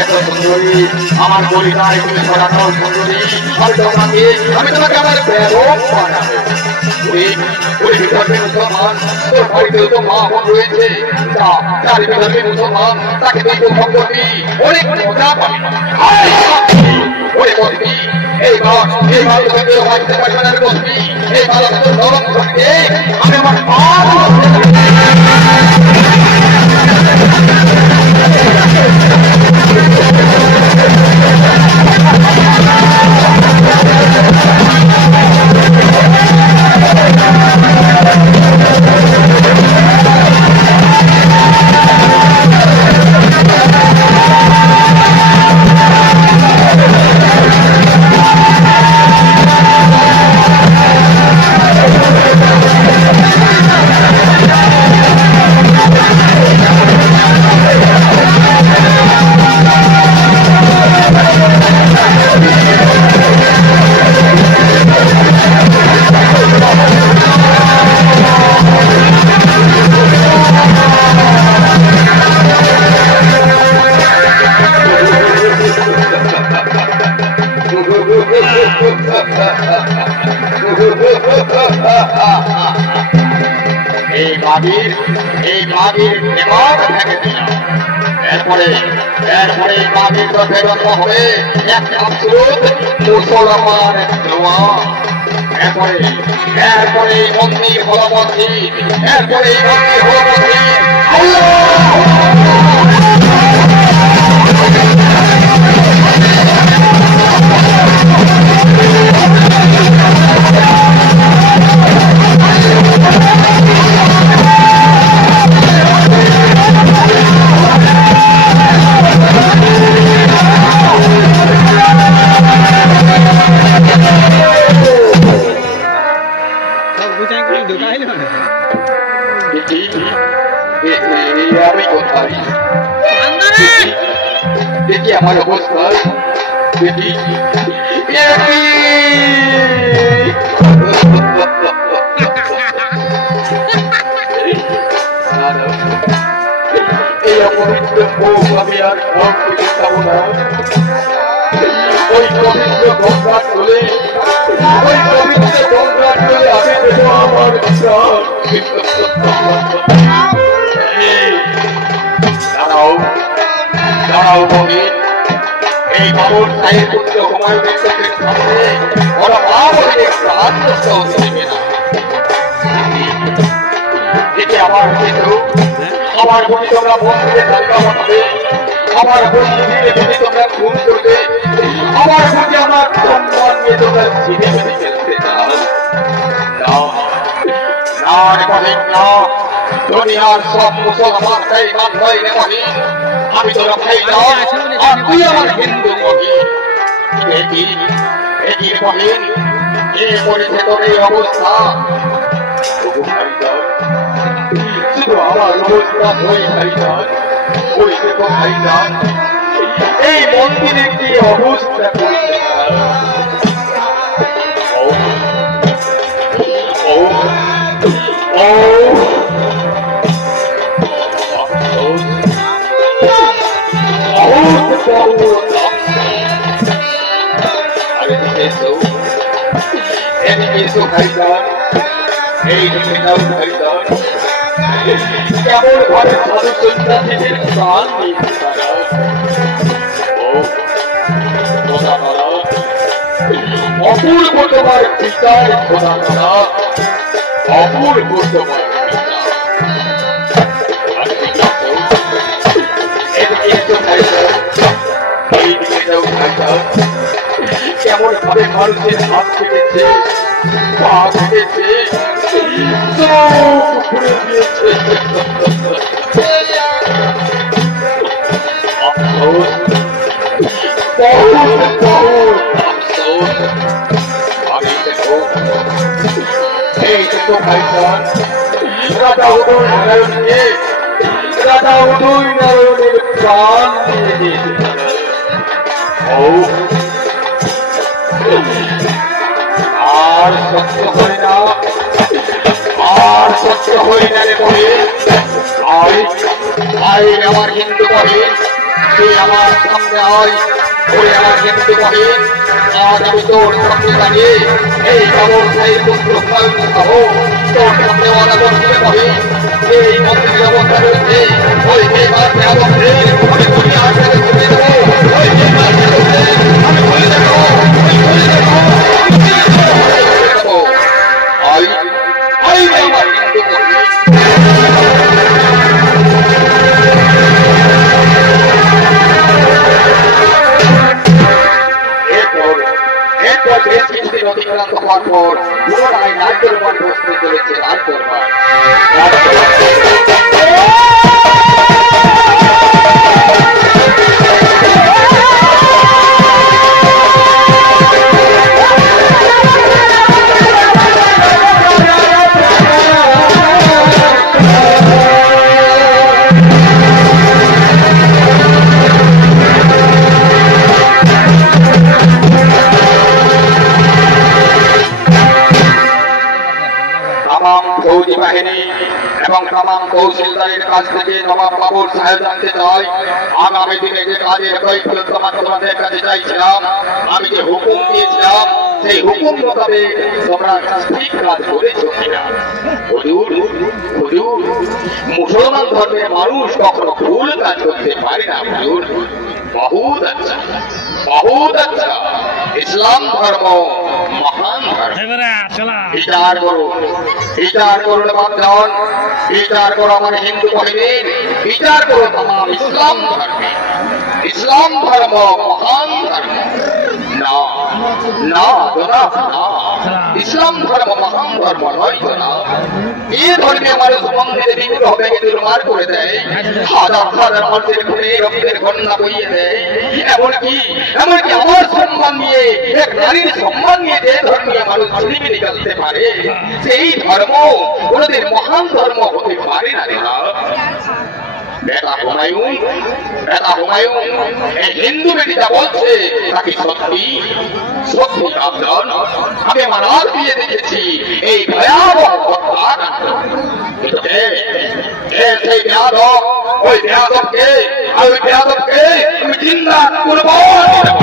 এত সুন্দরী আমার গলিটায় তুমি ছড়ানো সুন্দরী আমি তোমাকে আমার প্রেরক বানাবো। মুসলমান তোর বাড়িতে তো মা বোন রয়েছে, তার বিধর্মী মুসলমান তাকে তুই গ্রহণ করবি, অনেক মজা পাবি। ওরে বসবি এইবার তোকে বাড়িতে পাঠানোর বসবি, এইবার তোর নরম করবে আমি আমার মা এই মাগির নেবার ভেঙে দিলাম। এরপরে মাগির গর্ভে জন্ম হবে এক মুসলমান দোয়া। এরপরে মন্দির হলো মসজিদ, এরপরে মন্দির হলো মসজিদ। আমি কোথায় দেখি আমার অবস্থা, দেখি এই অপবিত্র আমি আর ঘর থেকে যাবো না। ওই পবিত্র গঙ্গা চলে আমি দেবো আমার দাঁড়াও মহিন, এই বাবুর সাহেব পুত্র হুমায়ুনের চোখের সামনে ওরা বাবুকে আত্মস্থ হতে দেবে না। এটি আমার কিন্তু আমার প্রতি তোমরা বন্ধুদের তালিকা বানাবে, আমার বন্ধুদের প্রতি তোমরা খুন করবে, আমার প্রতি আমার সম্মান নিয়ে তোমরা ছিনে মেনে ফেলতে চাও না। দুনিয়ার সব মুসলমানরাই মান হয় রে মহিন, আমি তোর ভাই আর তুই আমার হিন্দু মহিন। এটি মহিন কে করেছে তোর এই অবস্থা? শুধু আমার অবস্থা হয়ে ভাইজান, ওই দেখো ভাইজান এই মন্দিরে কি অবস্থা করেছে। কেমন ঘরে সাধু সন্ন্যাসীদের প্রাণ অপূর্ব তোমার পিতার খোদা করা, অপূর্ব তোমার কেমন ভাবে মানুষের হাত কেটেছে, পা কেটেছে, ঘুরে দিয়েছে। এই তো ভাইজান রাজা উদয় নারায়ণকে, রাজা উদয় নারায়ণের প্রাণ দিয়ে দিয়েছে। আর সত্য হয় না, আর সত্য হয় না রে বলে আইন আমার হিন্দু বলে তুই আমার সামনে আয়, ওরে আমার হিন্দু মহিন, আজ আমি তোর সামনে দাঁড়িয়ে এই ব্যবস্থায় পুত্র সহ তোর সামনে অনাদর তুলে মহিন এই মন্দির অবস্থা রয়েছে ওই যে মাঝে আবদ্ধে আমি বলি আশাকে তুলে দেবো, ওই যে মাঝে আবদ্ধে আমি বলে দেবো, আমি বলে দেবো, আই আই আমার হিন্দু মহিন। অতিক্রান্ত হওয়ার পর পুনরায় রাজদরবার বসতে চলেছে রাজদরবার। ফৌজি বাহিনী এবং তামাম তহসিলদারের কাছ থেকে নবাব বাবুর সাহেব জানতে চাই আগামী দিনে যে কাজের দায়িত্ব তোমাদের কাছে চাইছিলাম, আমি যে হুকুম দিয়েছিলাম সেই হুকুম মোতাবেক তোমরা ঠিক কাজ করেছো কিনা? হুজুর হুজুর, মুসলমান ধর্মের মানুষ কখনো ভুল কাজ করতে পারে না হুজুর। বহুত আচ্ছা, বহুত আচ্ছা। ইসলাম ধর্ম মহান ধর্ম। বিচার করুন, বিচার করুন বান্ধবন, বিচার করো আমার হিন্দু বাহিনীর, বিচার করো তামাম ইসলাম ধর্মে। ইসলাম ধর্ম মহান ধর্ম। না না না, ইসলাম ধর্ম মহান ধর্ম নয় না। এই ধর্মে মানুষ মন্দিরে বিগ্রহ ভেঙে চুরমার করে দেয়, হাজার হাজার মানুষের খুনে রক্তের কন্যা বইয়ে দেয়। এমনকি আমার সম্মান নিয়ে, এক নারীর সম্মান নিয়ে যে ধর্মীয় মানুষ ছিনিয়ে নিকালতে পারে, সেই ধর্ম ওদের মহান ধর্ম হতে পারে না রে না। বেটা হুমায়ুন, বেটা হুমায়ুন, এই হিন্দু বেটিটা বলছে তাকে সত্যি সত্যি সাবধান। আমি আমার আর দিয়ে দেখেছি এই ভয়াবহ হত্যাকাণ্ড। কিন্তু সেই বেয়াদব, ওই বেয়াদবকে আর ওই বেয়াদবকে আমি জিন্দা কুরবানি দেব।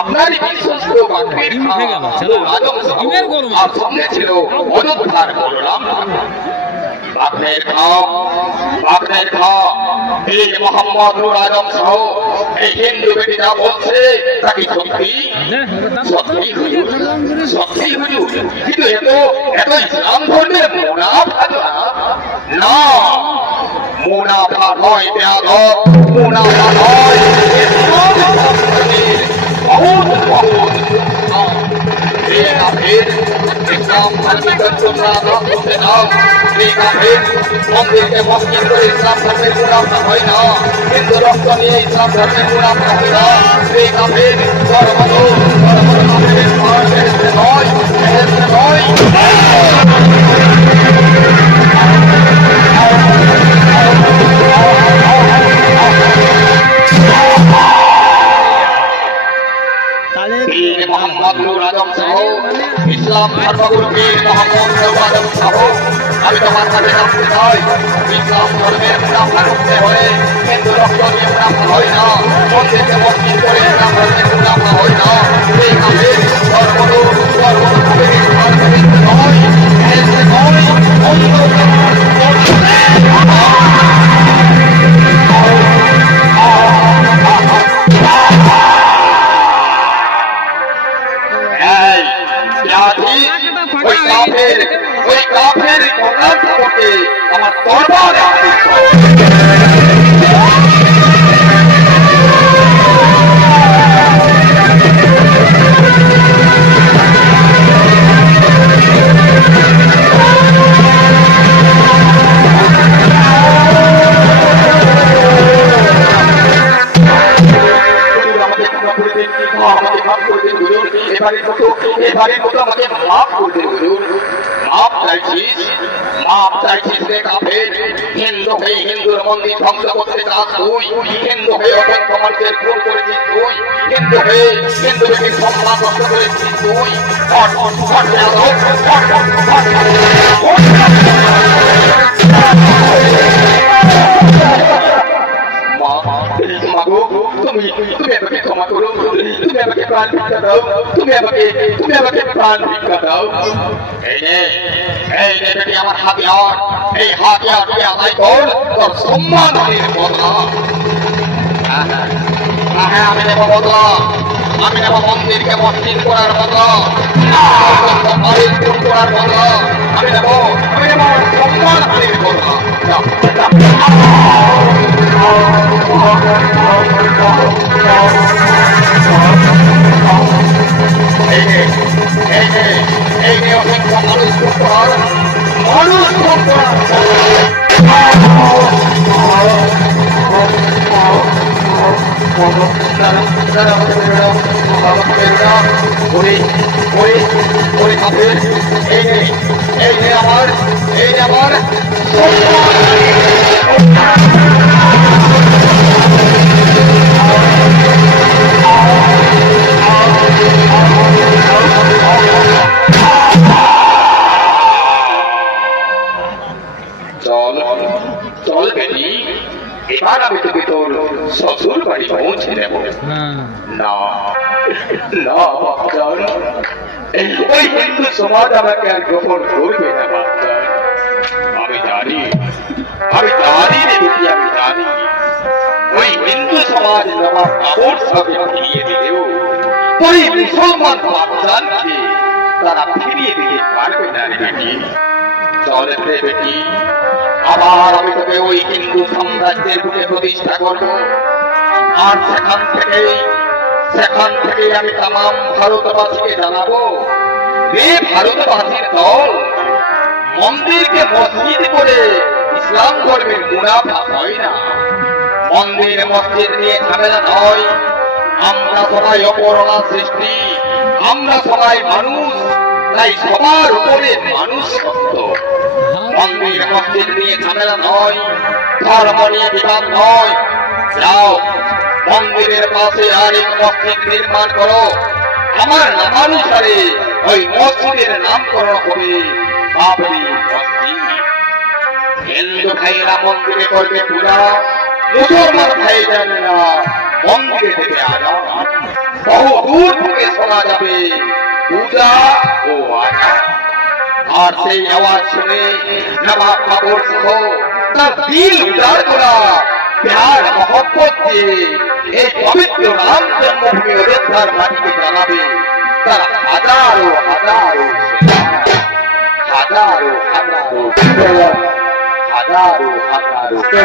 আপনারই বিশ্বস্ত বাকবীর আর সামনে ছিল অযোধ্যার বলরাম। বাকনের খা বীর মোহাম্মদ নুর আজম সহ এই হিন্দু বেটিরা বলছে তাকে সত্যি সত্যি হুজুর, সত্যি হুজুর। কিন্তু এত ইসলাম ধর্মের মুনাফা না, মুনাফা নয় বেয়াদব, মুনাফা নয়। बहुत बहुत इस्लाम धर्म का चुनाव होते ना, मंदिर के मस्जिद को इस्लाम धर्म मुनाफा है ना, हिंदू रक्त निये इस्लाम धर्म मुनाफा है ना। মোহাম্মদ নুর আজম সহ ইসলাম ধর্মগুরু বীর মোহাম্মদ নুর আজম সহ আমি তোমার কাছে জানতে চাই, ইসলাম ধর্মের মুনাফা করতে হলে হিন্দু রক্ত নিয়ে মুনাফা হয় না, মন্দিরকে মসজিদ করে ইসলাম ধর্মের মুনাফা হয় না। এই কাজে ওই কাফের করতে আমার দরবারে এবারে মতো আমাকে মাফ করতে হুজুর, মাফ চাইছিস, মাফ চাইছিস রে কাফের। হিন্দু হয়ে হিন্দুর মন্দির ধ্বংস করতে চাস তুই, হিন্দু হয়ে অসংখ্য মানুষের খুন করেছিস তুই, হিন্দু হয়ে হিন্দু ব্যক্তির সম্মান নষ্ট করেছিস তুই। তুমি আমাকে ক্ষমা করো, তুমি আমাকে প্রাণ ভিক্ষা দাও, তুমি আমাকে প্রাণ ভিক্ষা দাও। এই নে বেটি আমার হাতিয়ার, এই হাতিয়ার তুই আদায় কর, তোর সম্মান হানির বদলা। হ্যাঁ আমি নেব বদলা, আমি নেব মন্দিরকে মসজিদ করার বদলা, করার বদলা, আমি নেব সম্মান হানির বদলা। এই নে অসংখ্য মানুষ করার আমার চল বেটি, এবার আমি তোকে তোর শ্বশুর বাড়ি পৌঁছে দেব। না না বাচ্চার, ওই হিন্দু সমাজ আমাকে আর গ্রহণ করবে না বাচ্চার। আমি জানি রে বেটি, আমি জানি ওই হিন্দু সমাজ আমার কাপড় সবে ফিরিয়ে দিলেও ওই মুসলমান বাচ্চাকে তারা ফিরিয়ে দিতে পারবে না রে বেটি। চল রে বেটি, আবার আমি তোকে ওই হিন্দু সাম্রাজ্যের বুকে প্রতিষ্ঠা করব। আর সেখান থেকে আমি তাম ভারতবাসীকে জানাবো, রে ভারতবাসীর দল, মন্দিরকে মসজিদ করে ইসলাম ধর্মের মুনাফা হয় না। মন্দির মসজিদ নিয়ে ঝামেলা নয়, আমরা সবাই অপরণা সৃষ্টি, আমরা সবাই মানুষ, তাই সবার উপরে মানুষ সত্য। মন্দির মসজিদ নিয়ে ঝামেলা নয়, ধর্ম নিয়ে বিবাদ নয়। যাও মন্দিরের পাশে আরেক মসজিদ নির্মাণ করো, আমার নামানুসারে ওই মসজিদের নামকরণ হবে বাবরি মসজিদ। হিন্দু ভাইয়েরা মন্দিরে করবে পূজা, মুসলমান ভাই জানেরা মন্দিরে দেবে আজান। বহু দূর থেকে শোনা যাবে পূজা ও আজান। আর সেই আওয়াজ শুনে নবাব কাপুর সহ তার দিল উজাড় করা প্যার মহব্বত দিয়ে এই পবিত্র রাম জন্মভূমি অযোধ্যার মাটিকে জানাবে তারা হাজারো হাজারো হাজারো হাজারো হাজারো হাজারো